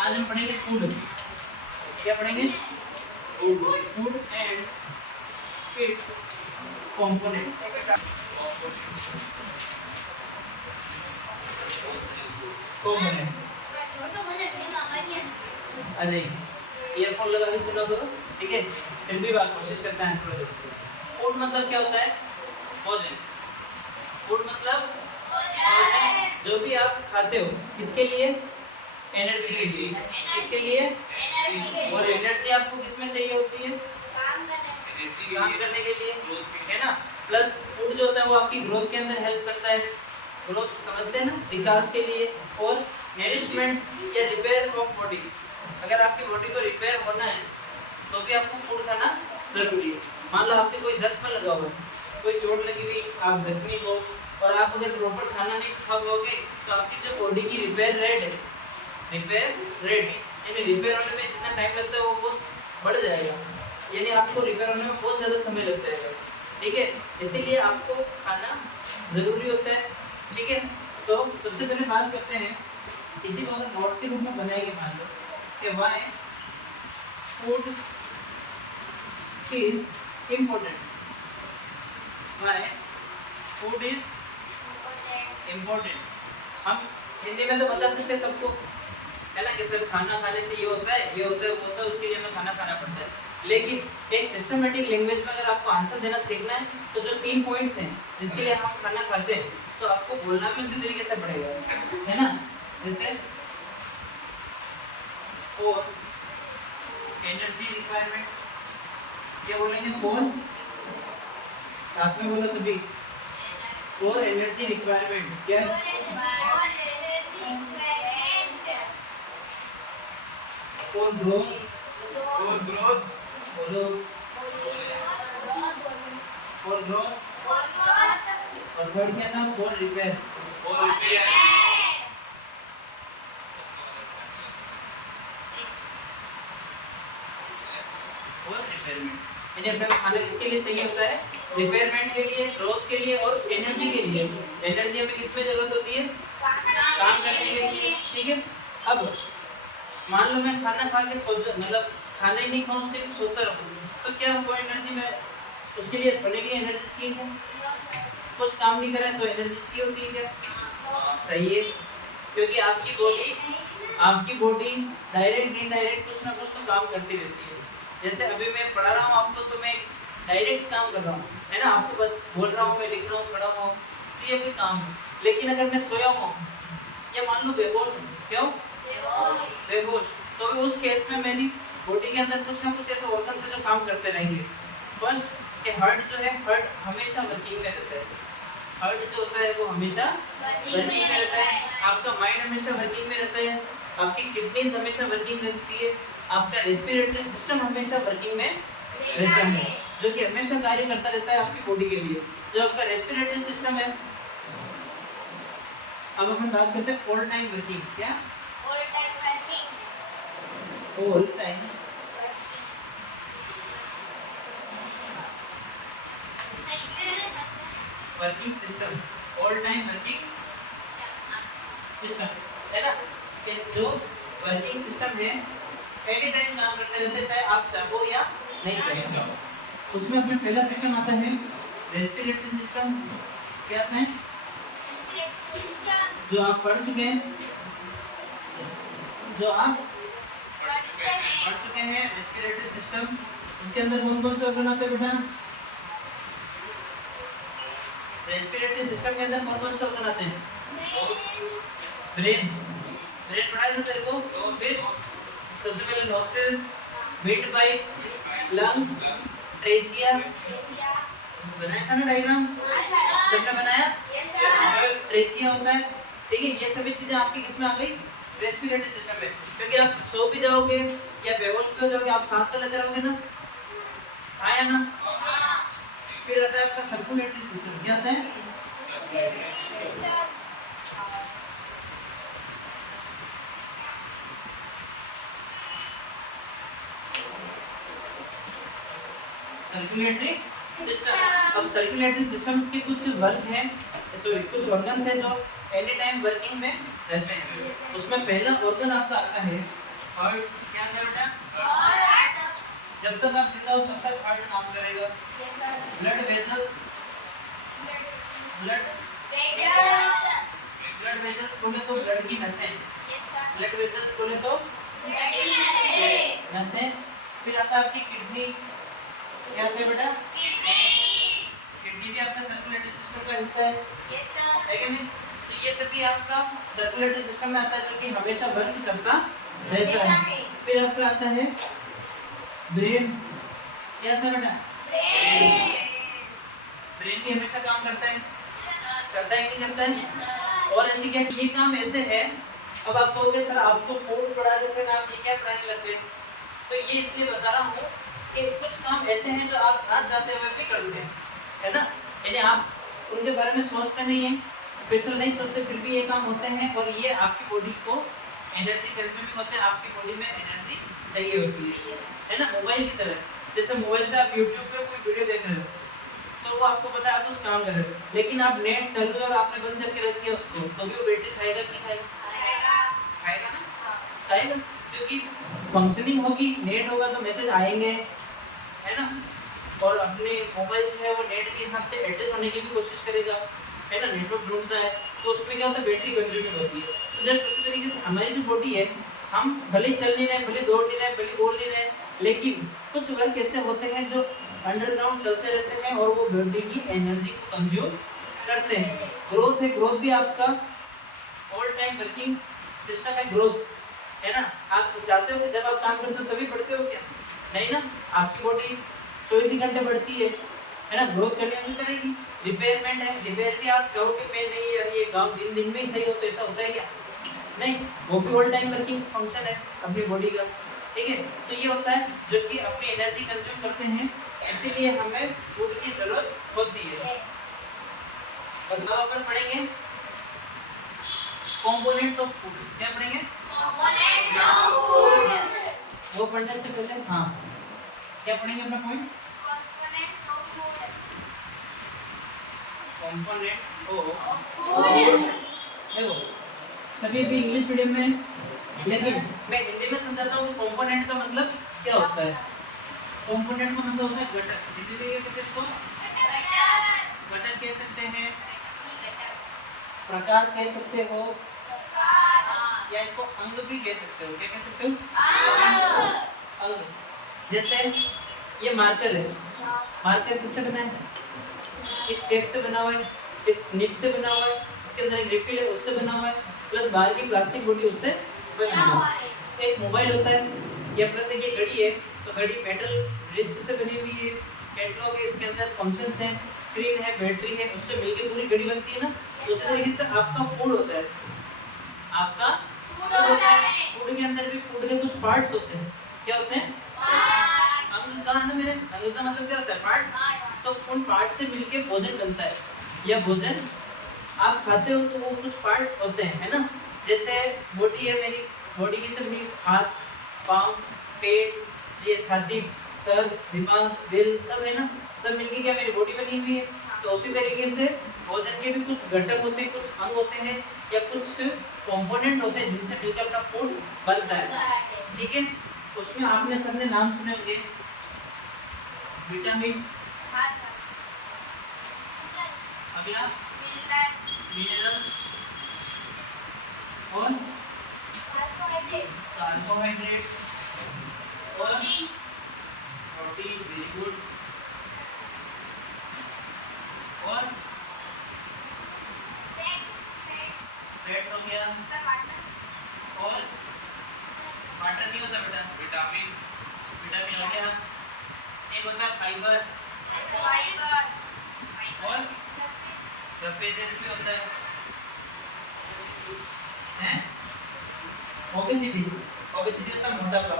आज हम पढ़ेंगे फूड। क्या पढ़ेंगे? Food and it's component. अरे ईयरफोन लगा के सुना करो, ठीक है? फिर भी बात कोशिश करते हैं थोड़ा। फूड मतलब क्या होता है? भोजन। फूड मतलब भोजन, जो भी आप खाते हो किसके लिए? एनर्जी के लिए। किसके लिए? और एनर्जी आपको किसमें चाहिए होती है? काम करने के लिए, है ना? प्लस फूड जो होता है वो आपकी ग्रोथ के अंदर हेल्प करता है। ग्रोथ समझते हैं ना, विकास के लिए। और नरिशमेंट या रिपेयर ऑफ बॉडी, अगर आपकी बॉडी को रिपेयर होना है तो भी आपको फूड खाना जरूरी है। मान लो आपके कोई जख्म लगा हुआ है, कोई चोट लगी हुई, आप जख्मी हो और आप अगर प्रॉपर खाना नहीं खा पाओगे तो आपकी जो बॉडी की रिपेयर रेट है, रिपेयर रेट यानी रिपेयर होने में जितना टाइम लगता है वो बहुत बढ़ जाएगा, यानी आपको रिपेयर होने में बहुत ज़्यादा समय लग जाएगा, ठीक है? इसीलिए आपको खाना ज़रूरी होता है, ठीक है? तो सबसे पहले बात करते हैं, इसी को अगर नोट्स के रूप में बनाएंगे, मान लो कि why food is important. Why food is important. हम हिंदी में तो बता सकते हैं सबको, है ना, कि सर खाना खाने से ये होता है, ये होता है, वो होता है, उसके लिए हमें खाना खाना पड़ता है। लेकिन एक सिस्टमेटिक लैंग्वेज में अगर आपको आंसर देना सीखना है तो जो 3 पॉइंट्स हैं जिसके लिए हम खाना खाते हैं तो आपको बोलना भी उसी तरीके से पड़ेगा, है ना? जैसे फॉर एनर्जी रिक्वायरमेंट, क्या बोलेंगे? फॉर, साथ में बोलो सभी, फॉर एनर्जी रिक्वायरमेंट। क्या? फॉर ग्रोथ, फॉर ग्रोथ बोलो, फॉर ग्रोथ। और थर्ड क्या था? For repair, for repair. और रिपेयरमेंट, यानी अपने खाना किसके लिए चाहिए होता है? रिपेयरमेंट के लिए, ग्रोथ के लिए और एनर्जी के लिए। एनर्जी हमें किसमें जरूरत होती है? काम करने के लिए, ठीक है? अब मान लो मैं खाना खा के सो जा, मतलब खाना ही नहीं खाऊं, सिर्फ सोता रहूं, तो क्या वो एनर्जी में, उसके लिए सोने के लिए एनर्जी चाहिए क्या? कुछ काम नहीं करें तो एनर्जी चाहिए होती है क्या? चाहिए, क्योंकि आपकी बॉडी डायरेक्ट इनडायरेक्ट कुछ ना कुछ तो काम करती रहती है। जैसे अभी मैं पढ़ा रहा हूँ आपको, तो मैं डायरेक्ट काम कर रहा हूँ, है ना? आपको बोल रहा हूँ, मैं लिख रहा हूँ, पढ़ा हूँ, तो ये भी काम है। लेकिन अगर मैं सोया हूँ या मान लो बेहोश हूँ, क्या हूँ? बेहोश, तो भी उस केस में मेरी बॉडी के अंदर कुछ ना कुछ ऐसे ऑर्गन से जो काम करते रहेंगे। फर्स्ट कि हार्ट जो है, हार्ट हमेशा वर्किंग में रहता है। हार्ट जो होता है वो हमेशा वर्किंग में रहता है। आपका माइंड हमेशा वर्किंग में रहता है, आपकी किडनीज हमेशा वर्किंग रहती है, आपका रेस्पिरेटरी सिस्टम हमेशा वर्किंग में रहता है, जो कि हमेशा कार्य करता रहता है आपकी बॉडी के लिए। जो आपका रेस्पिरेटरी सिस्टम है, अब हम बात करते हैं ऑल टाइम वर्किंग। क्या? All time working, all time working system, all time working system, है ना? कि जो वर्किंग सिस्टम है एनी टाइम काम करते रहते हैं, चाहे आप चाहो या नहीं चाहो। उसमें अपना पहला सिस्टम आता है रेस्पिरेटरी सिस्टम। क्या आता है? जो आप पढ़ चुके हैं, रेस्पिरेटरी सिस्टम। उसके अंदर कौन कौन से ऑर्गन आते हैं बेटा? रेस्पिरेटरी सिस्टम के अंदर कौन कौन से ऑर्गन आते हैं? ब्रेन, ब्रेन पढ़ा है तेरे को? तो फिर सबसे पहले nostrils, wind pipe, lungs, trachea, बनाया था ना डायग्राम? सबने बनाया? ट्रेचिया होता है, ठीक है? ये सभी चीजें आपकी किसमें आ गई? रेस्पिरेटरी सिस्टम में। क्योंकि आप सो भी जाओगे या बेहोश भी हो जाओगे, आप सांस तो लेते रहोगे ना, आया ना? फिर आता है आपका सर्कुलेटरी सिस्टम। क्या आता है? Circulatory system. अब सर्कुलेटरी सिस्टम्स के कुछ वर्क हैं, सॉरी कुछ ऑर्गन्स हैं जो एनी टाइम वर्किंग में रहते हैं। उसमें पहला ऑर्गन आपका आता है हार्ट क्या है बेटा? जब तक आप जिंदा हो तब तक हार्ट काम करेगा। ब्लड वेसल्स, ब्लड वेसल्स बोले तो ब्लड की नसें, ब्लड वेसल्स बोले तो नसें। फिर आता है आपकी किडनी, क्या आता है बेटा? किडनी भी आपका सर्कुलेटरी सिस्टम का हिस्सा है कि नहीं? तो ये सभी आपका सर्कुलेटरी सिस्टम में आता है जो कि हमेशा वर्क करता रहता है। फिर आपका आता है ब्रेन, क्या आता है बेटा? ब्रेन भी हमेशा काम करता है कि नहीं करता है? और ऐसी क्या ये काम ऐसे है, अब आप कहोगे सर आप तो फूड पढ़ा देते हैं, आप ये क्या पढ़ाने लगते हैं? तो ये इसलिए बता रहा हूँ कि कुछ काम ऐसे हैं जो आप ना चाहते हुए भी करते हैं, है ना? यानी आप उनके बारे में सोचते नहीं हैं, स्पेशल नहीं सोचते, फिर भी ये काम होते हैं और ये आपकी बॉडी को एनर्जी कंज्यूमिंग होते हैं, आपकी बॉडी में एनर्जी चाहिए होती है ना? मोबाइल की तरह, जैसे मोबाइल पे आप यूट्यूब पे कोई वीडियो देख रहे हो तो वो आपको पता है आप कुछ काम कर रहे हो, लेकिन आप नेट चालू है और आपने बंद करके रख दिया उसको, तो भी वो बैटरी खाएगा कि खाएगा? खाएगा ना? खाएगा, क्योंकि फंक्शनिंग होगी, नेट होगा तो मैसेज आएंगे, है ना? और अपने मोबाइल जो है वो नेट के हिसाब से एडजस्ट होने की भी कोशिश करेगा, है ना? नेटवर्क ढूंढता है, तो उसमें क्या होता है? बैटरी कंज्यूमिंग होती है। तो जस्ट उसी तरीके से हमारी जो बॉडी है, हम भले चल नहीं रहे, भले दौड़ नहीं रहे, भले बोल नहीं रहे, लेकिन कुछ वर्क ऐसे होते हैं जो अंडरग्राउंड चलते रहते हैं और वो बॉडी की एनर्जी को कंज्यूम करते हैं। ग्रोथ है, ग्रोथ भी आपका ऑल टाइम वर्किंग सिस्टम है, ग्रोथ, है ना? आप चाहते हो कि जब आप काम करते हो तभी बढ़ते हो क्या? नहीं ना, आपकी बॉडी 24 घंटे बढ़ती है ना? ग्रोथ करने की करेगी। रिपेयरमेंट है, रिपेयर भी आप चाहोगे मैं नहीं यार ये काम दिन में ही सही हो, तो ऐसा होता है क्या? नहीं, वो भी ऑल टाइम वर्किंग फंक्शन है अपनी बॉडी का, ठीक है? तो ये होता है जो कि अपनी एनर्जी कंज्यूम करते हैं, इसीलिए हमें फूड की जरूरत होती है। और अब अपन पढ़ेंगे कंपोनेंट्स ऑफ फूड। क्या पढ़ेंगे? वो पढ़ने से पहले हाँ क्या पढ़ेंगे अपना पॉइंट? कंपोनेंट देखो सभी भी इंग्लिश मीडियम में, लेकिन मैं हिंदी में समझाता हूँ। कंपोनेंट का मतलब क्या होता है? कंपोनेंट का मतलब होता है घटक। हिंदी में ये कहते हैं इसको घटक कह सकते हैं, प्रकार कह सकते हो, या इसको अंग भी कह सकते हो। क्या कह सकते हो? अंग। जैसे ये मार्कर है, मार्कर किससे बना है? इस टेप से बना हुआ है, इस निब से बना हुआ है, इसके अंदर एक रिफिल है उससे बना हुआ है, प्लस बाहर की प्लास्टिक बॉडी उससे बनी हुई है। एक मोबाइल होता है, या प्लस एक ये घड़ी है, तो घड़ी मेटल रिस्ट से बनी हुई है, कैटलॉग है, इसके अंदर फंक्शंस हैं, स्क्रीन है, बैटरी है, उससे मिलकर पूरी घड़ी बनती है ना। उसी तरीके से आपका फूड होता है, आपका फूड होता है। फूड के अंदर भी फूड के कुछ पार्ट्स होते हैं। क्या होते हैं? अंग का ना मेरे, अंग का मतलब क्या होता है? पार्ट्स। तो उन पार्ट्स से मिलके भोजन बनता है, या भोजन आप खाते हो तो वो कुछ पार्ट्स होते हैं, है ना? जैसे बॉडी है मेरी, बॉडी की सब मिल, हाथ, पाँव, पेट, ये छाती, सर, दिमाग, दिल, सब है ना, सब मिलके क्या मेरी बॉडी बनी हुई है। तो उसी तरीके से भोजन के भी कुछ घटक होते हैं, कुछ अंग होते हैं, या कुछ कंपोनेंट होते हैं जिनसे मिलकर अपना फूड बनता है, ठीक है? उसमें आपने सबने नाम सुने होंगे, विटामिन, अगला मिनरल और कार्बोहाइड्रेट्स और प्रोटीन, वेरी गुड, और फैट्स हो गया, और वाटर नहीं होता बेटा, विटामिन हो गया, एक होता है फाइबर, और रफेजेस भी होता है, ओबेसिटी होता है मोटापा।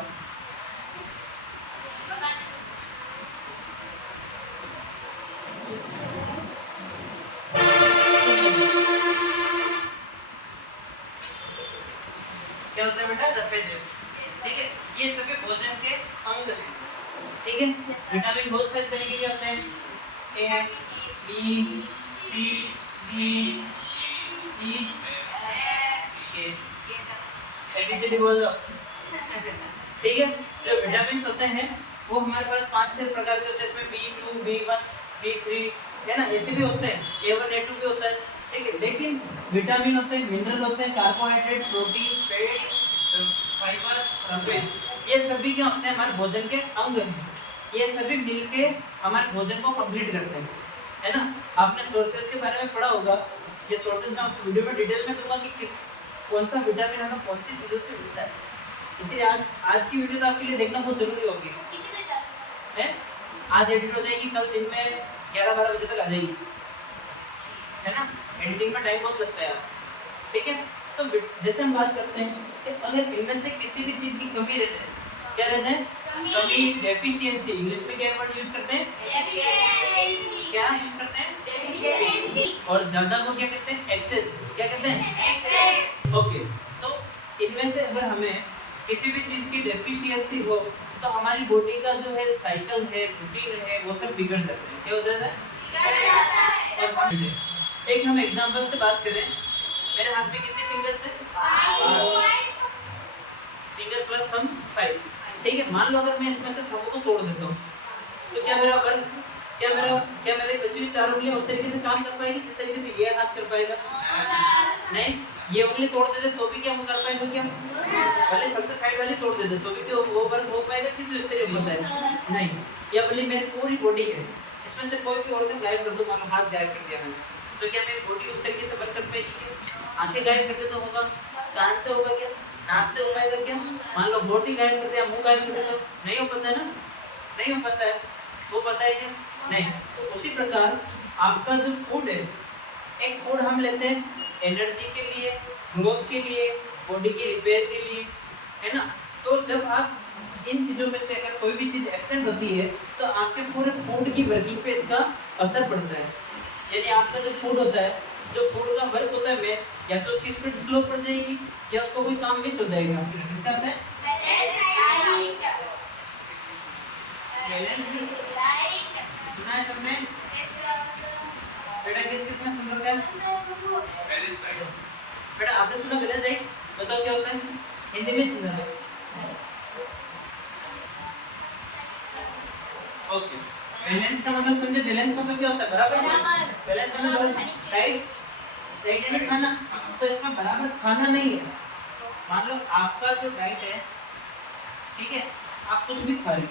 क्या होता है बेटा? रफेजेस, ठीक है? ये सभी भोजन के अंग हैं, ठीक है? विटामिन बहुत सारे तरीके के होते हैं, ए, बी, सी, डी, ई, के। एबीसीडी बोल दो। ठीक है। जो विटामिन होते हैं वो हमारे पास 5-6 प्रकार के होते हैं, इसमें B2, B1, B3 है ना, ऐसे भी होते हैं, A1 A2 भी होता है, ठीक है। लेकिन विटामिन होते हैं, मिनरल होते हैं, carbohydrate, protein, fat, fibres, lipid, ये सभी क्या होते हैं, हमारे भोजन के अंग हैं। ये सभी मिलके हमारे भोजन को कंप्लीट करते हैं, है ना। आपने सोर्सेज के बारे में पढ़ा होगा, ये सोर्सेज मैं आपको वीडियो में डिटेल में दूंगा कि किस कौन सा विटामिन हमें कौन सी चीजों से मिलता है। इसलिए आज की वीडियो तो आपके लिए देखना बहुत जरूरी होगी, है। आज एडिट हो जाएगी, कल दिन में 11-12 बजे तक आ जाएगी, है ना। एडिटिंग में टाइम बहुत लगता है, ठीक है। तो जैसे हम बात करते हैं कि अगर इनमें से किसी भी चीज की कमी रह जाए, क्या रह जाए, कमी, डेफिशिएंसी, इंग्लिश में क्या वर्ड यूज करते हैं, क्या यूज करते हैं, डेफिशिएंसी। और ज्यादा को क्या कहते हैं, एक्सेस, क्या कहते हैं, एक्सेस। ओके, तो इनमें से अगर हमें किसी भी चीज की डेफिशिएंसी हो तो हमारी बॉडी का जो है साइकिल है, रूटीन है, वो सब बिगड़ जाते हैं। क्या हो जाता है, बिगड़ जाता है। एक हम एग्जांपल से बात करें, मेरे हाथ में कितने फिंगर्स हैं, 5 फिंगर प्लस थंब 5, ठीक है। मान लो अगर मैं इसमें से थंब को तोड़ देता हूँ तो क्या मेरा वर्क, क्या मेरे बची हुई 4 उंगलियां उस तरीके से काम कर पाएगी जिस तरीके से ये हाथ कर पाएगा, नहीं। ये उंगली तोड़ देते तो भी क्या वो कर पाएगा, क्या भले सबसे साइड वाली तोड़ देते तो भी क्या वो वर्क हो पाएगा कि जो इससे होता है, नहीं। या भले मेरी पूरी बॉडी है, इसमें से कोई भी ऑर्गन गायब कर दो, मान लो हाथ गायब कर दिया मैंने, तो क्या मेरी बॉडी उस तरीके से वर्क कर पाएगी, क्या आंखें गायब कर दे तो होगा, कान से होगा, क्या नाक से हो पाएगा, क्या मान लो बॉडी गायब कर दिया, मुंह गायब कर दिया, तो नहीं हो पाता है ना, नहीं हो पाता है, वो पता है क्या, नहीं। तो उसी प्रकार आपका जो फूड है, एक फूड हम लेते हैं एनर्जी के लिए, ग्रोथ के लिए, बॉडी के रिपेयर के लिए, है ना। तो जब आप इन चीज़ों में से अगर कोई भी चीज़ एब्सेंट होती है तो आपके पूरे फूड की वर्किंग पे इसका असर पड़ता है। यानी आपका जो फूड होता है, जो फूड का वर्क होता है, में या तो उसकी स्पीड स्लो पड़ जाएगी या उसको कोई काम मिस हो जाएगा। इसका होता है बैलेंस। सुना है सबने, बेटा किस किसने सुन रखा है, बेटा आपने सुना बैलेंस राइट, बताओ क्या होता है हिंदी में समझा। ओके, बैलेंस का मतलब समझे, बैलेंस मतलब क्या होता है, बराबर। बैलेंस मतलब राइट, राइट में खाना, तो इसमें बराबर खाना नहीं है। मान लो आपका जो डाइट है, ठीक है, आप कुछ भी खा रहे हो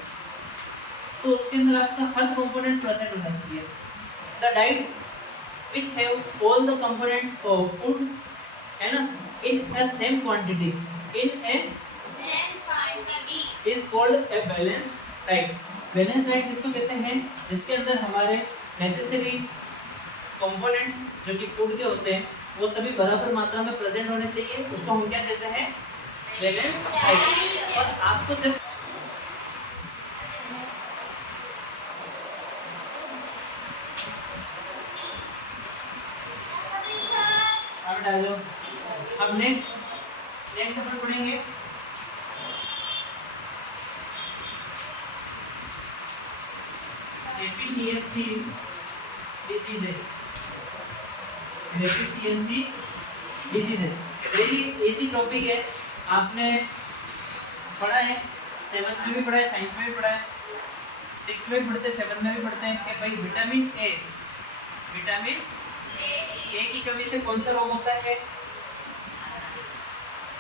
तो उसके अंदर आपका हर कंपोनेंट प्रेजेंट होना चाहिए। The diet which have all the components of food, है ना, in a same quantity, is called a balanced diet। balanced diet किसको कहते हैं, जिसके अंदर हमारे नेसेसरी कंपोनेंट्स जो कि फूड के होते हैं वो सभी बराबर मात्रा में प्रेजेंट होने चाहिए, उसको हम क्या कहते हैं, बैलेंस्ड डाइट। और आपको जब अब नेक्स्ट अपन पढ़ेंगे deficiency diseases. Deficiency diseases very easy topic है, आपने पढ़ा है, 7th में भी पढ़ा है, साइंस में भी पढ़ा है, 6th में भी पढ़ते हैं, 7th में भी पढ़ते हैं कि भाई विटामिन ए की कमी से कौन सा रोग होता है,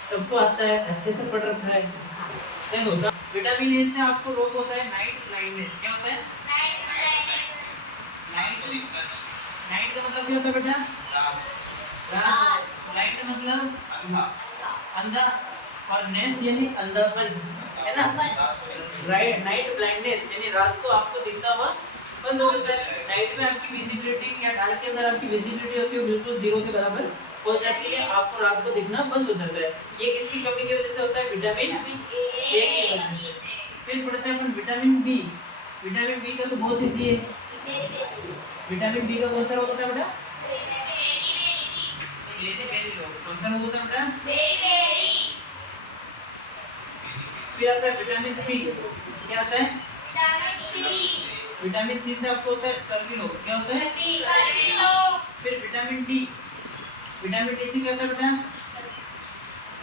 सबको आता है, अच्छे से पढ़ रखा है। देखो विटामिन ए से आपको रोग होता है नाइट ब्लाइंडनेस। क्या होता है, नाइट का मतलब क्या होता है बेटा, रात, लाइट का मतलब अंधा, और नेस यानी अंधापन, है ना। राइट, नाइट ब्लाइंडनेस यानी रात को आपको दिखता हुआ बंद हो जाता है। नाइट में आपकी विजिबिलिटी या डार्क के अंदर आपकी विजिबिलिटी होती है बिल्कुल 0 के बराबर हो जाती है, आपको रात को दिखना बंद हो जाता है। ये किसकी कमी की वजह से होता है, विटामिन ए की वजह से। फिर पढ़ते हैं अपन विटामिन बी। विटामिन बी का तो बहुत इजी है, विटामिन बी का कौन सा रोग होता है बेटा, कौन सा रोग होता है बेटा, फिर आता है विटामिन सी। क्या आता है, विटामिन सी से आपको होता है स्कर्वी रोग। क्या होता है, फिर विटामिन डी, विटामिन डी से क्या होता है बेटा,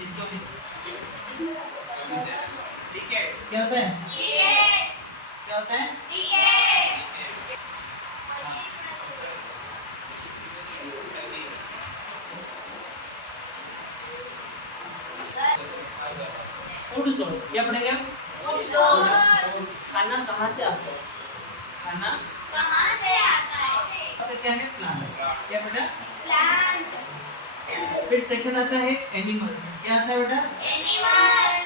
इसको ठीक है, क्या होता है? क्या होता है? फूड सोर्स क्या पढ़ेंगे हम? Food source. खाना कहाँ से आता है? खाना कहाँ से आता है? तो क्या है? प्लांट। क्या बेटा? प्लांट। फिर सेकंड आता है एनिमल। क्या आता है बेटा? एनिमल।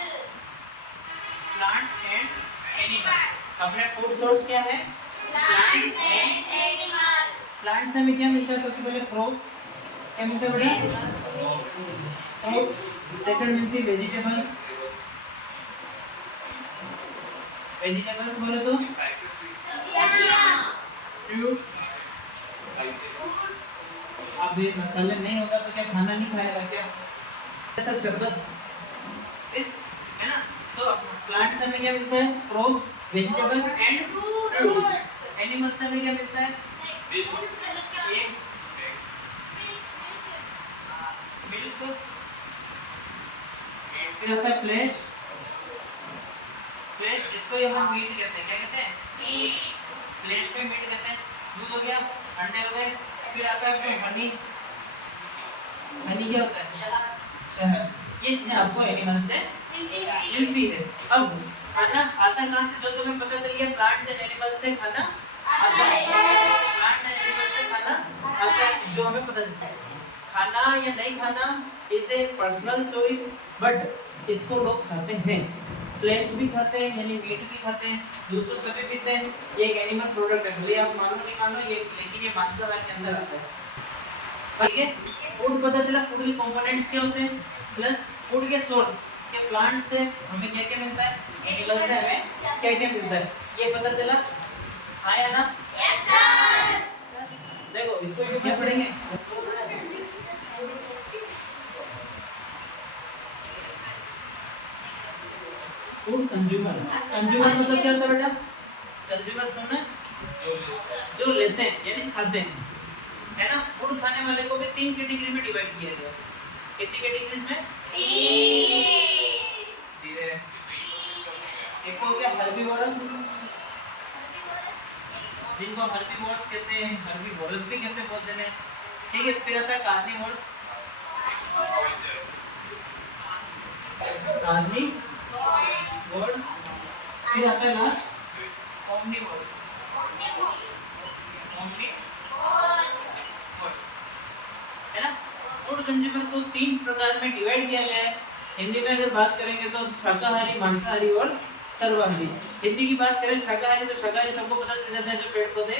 Plants and animals. अपने फूड सोर्स क्या है? Plants and animal. प्लांट्स से हमें क्या मिलता है? सबसे पहले क्रॉप। क्या मिलता है बेटा? क्रॉप। सेकंड मिलती है वेजिटेबल्स। वेजिटेबल्स बोले तो फ्रूट्स। अब ये मसाले नहीं होगा तो क्या खाना नहीं खाएगा क्या? ऐसा शरबत है ना। तो प्लांट से हमें क्या मिलता है? Crop, vegetables and fruits. Animal से हमें क्या मिलता है? Egg, milk. फिर होता है फ्लैश। फ्लैश जिसको हम मीट कहते हैं। क्या कहते हैं? मीट। फ्लैश पे मीट कहते हैं। दूध हो गया, अंडे हो गए। फिर आता है आपको हनी। हनी क्या होता है? शहद। ये चीजें आपको एनिमल से मिलती है। अब खाना आता कहाँ से? जो तुम्हें पता चल गया प्लांट से एनिमल से खाना आता है। प्लांट एंड एनिमल से खाना आता है जो हमें पता चलता है। खाना या नहीं खाना इसे पर्सनल चॉइस, बट इसको लोग खाते हैं। फ्लैश भी खाते हैं यानी मीट भी खाते हैं, दूध तो सभी पीते हैं। ये एक एनिमल प्रोडक्ट है, भले आप मानो नहीं मानो ये, लेकिन ये मांसाहार के अंदर आता है। ठीक है, फूड पता चला। फूड के कंपोनेंट्स क्या होते हैं, प्लस फूड के सोर्स के प्लांट से हमें क्या क्या मिलता है, एनिमल से हमें क्या क्या मिलता है, ये पता चला। हाँ या ना? Yes sir. देखो इसको क्या पढ़ेंगे, फूड कंज्यूमर। कंज्यूमर मतलब क्या होता है बेटा? कंज्यूमर सुनना जो लेते हैं यानी खाते हैं, है ना। फूड खाने वाले को भी 3 कैटेगरी में डिवाइड किया गया। कितनी कैटेगरीज में? 3। एक हो गया हर्बीवोरस, जिनको हर्बीवोरस कहते हैं, हर्बीवोरस भी कहते हैं बहुत जने। ठीक है, फिर आता है कार्निवोरस। कार्निवोरस। फिर आता है लास्ट ओमनिवोरस। है ना। फूड कंज्यूमर को 3 प्रकार में डिवाइड किया गया है। हिंदी में अगर बात करेंगे तो शाकाहारी, मांसाहारी और सर्वाहारी। हिंदी की बात करें शाकाहारी, तो शाकाहारी सबको पता चल जाता है, जो पेड़ पौधे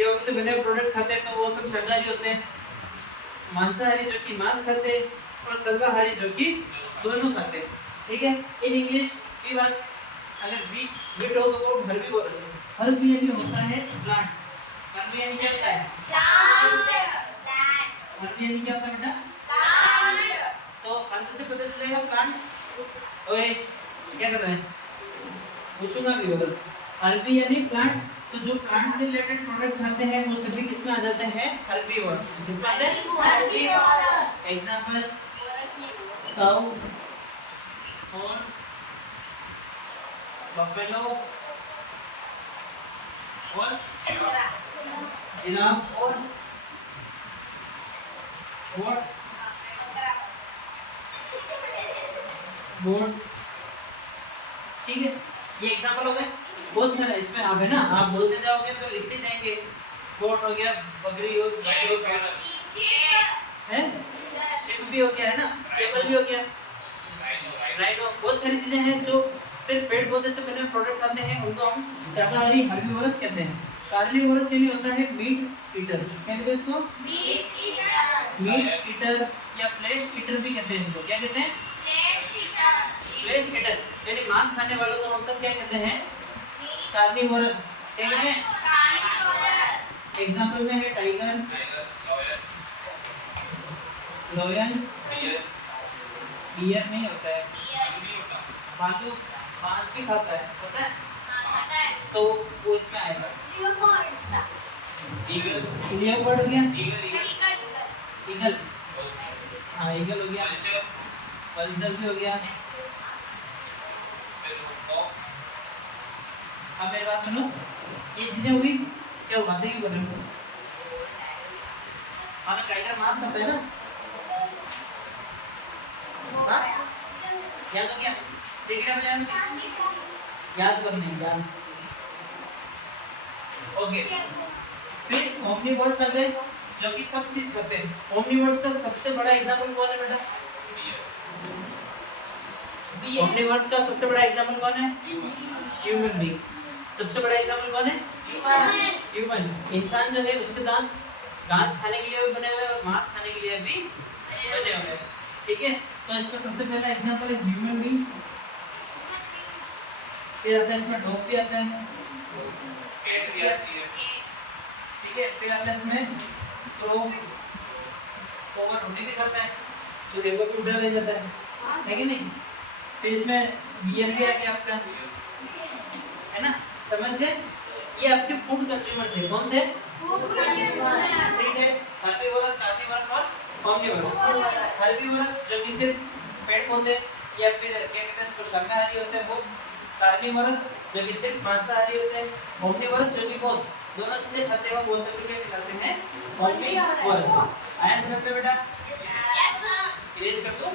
या उनसे बने प्रोडक्ट खाते हैं तो वो सब शाकाहारी होते हैं। मांसाहारी जो कि मांस खाते हैं, और सर्वाहारी जो कि दोनों खाते हैं। ठीक है, इन इंग्लिश की बात अगर we talk about herbivorous, herb यानी होता है प्लांट, हर्ब यानी क्या होता है? प्लांट। हर्ब यानी क्या होता है बेटा? प्लांट। तो हर्ब से पता चल जाएगा प्लांट। ओए क्या कर रहे हैं, पूछूंगा भी होगा। हर्बी यानी प्लांट, तो जो प्लांट से रिलेटेड प्रोडक्ट खाते हैं वो सभी किसमें आ जाते हैं? हर्बीवोरस। किसमें आते हैं? हर्बीवोरस। एग्जांपल काऊ, हॉर्स, बफेलो और जिराफ और गोट। ठीक है, ये एग्जांपल हो गए। बहुत सारे इसमें आप है ना, आप बोलते जाओगे तो लिखते जाएंगे। गोट हो गया, बकरी हो गई, है शिप भी हो गया, है ना, केबल भी हो गया, राइनो। बहुत सारी चीजें हैं जो सिर्फ पेड़ पौधे से बने प्रोडक्ट खाते हैं, उनको हम शाकाहारी हर्बीवोरस कहते हैं। कार्निवोरस यानी होता है मीट ईटर। क्या कहते हैं इसको? Meat eater. मीट ईटर या फ्लैश ईटर भी कहते हैं इनको। क्या कहते हैं? फ्लैश ईटर यानी मांस खाने वालों को हम सब क्या कहते हैं? कार्निवोरस। क्या कहते हैं? कार्निवोरस। एग्जांपल में है टाइगर, लायन, डियर नहीं होता है, भालू मांस भी खाता है, पता है? तो वो इसमें आएगा। लियोपार्ड हो गया, ईगल, हाँ ईगल हो गया, वल्चर भी हो गया, अब मेरी बात सुनो, ये चीजें हुई, क्या बातें क्यों कर रहे हो? हाँ टाइगर मास करता है ना, हाँ याद हो गया? टिकट में याद हो गया? याद करनी याद। ओके, फिर ओमनीवर्ड्स आ गए जो कि सब चीज करते हैं। ओमनीवर्ड्स का सबसे बड़ा एग्जांपल कौन है बेटा? ओमनीवर्ड्स का सबसे बड़ा एग्जांपल कौन है? Human being. सबसे बड़ा एग्जांपल कौन है? ह्यूमन। इंसान जो है उसके दांत घास खाने के लिए भी बने हुए हैं और मांस खाने के लिए भी बने हुए हैं, ठीक है? तो इसका सबसे पहला एग्जांपल है ह्यूमन बीइंग। फिर आता है इसमें डॉग भी आता है, कैट भी आती है, ठीक है? फिर आता है इसमें क्रो, कौवा रोटी भी खाता है, चूहे को भी उड़ा ले जाता है कि नहीं? फिर इसमें बियर भी आ गया आपका, है ना? समझ गए? ये आपके फूड कंज्यूमर थे। कौन थे? ठीक है, हर्बीवोरस, कार्निवोरस और ओमनीवोरस। हर्बीवोरस जो कि सिर्फ पेड़ पौधे या फिर क्या कहते हैं इसको शाकाहारी होते हैं वो। कार्निवोरस जो कि सिर्फ मांसाहारी होते हैं। ओमनीवोरस जो कि बहुत दोनों चीजें खाते हैं वो सभी क्या कहलाते हैं? ओमनीवोरस। आया समझ में बेटा? Yes sir. इरेज कर दूं?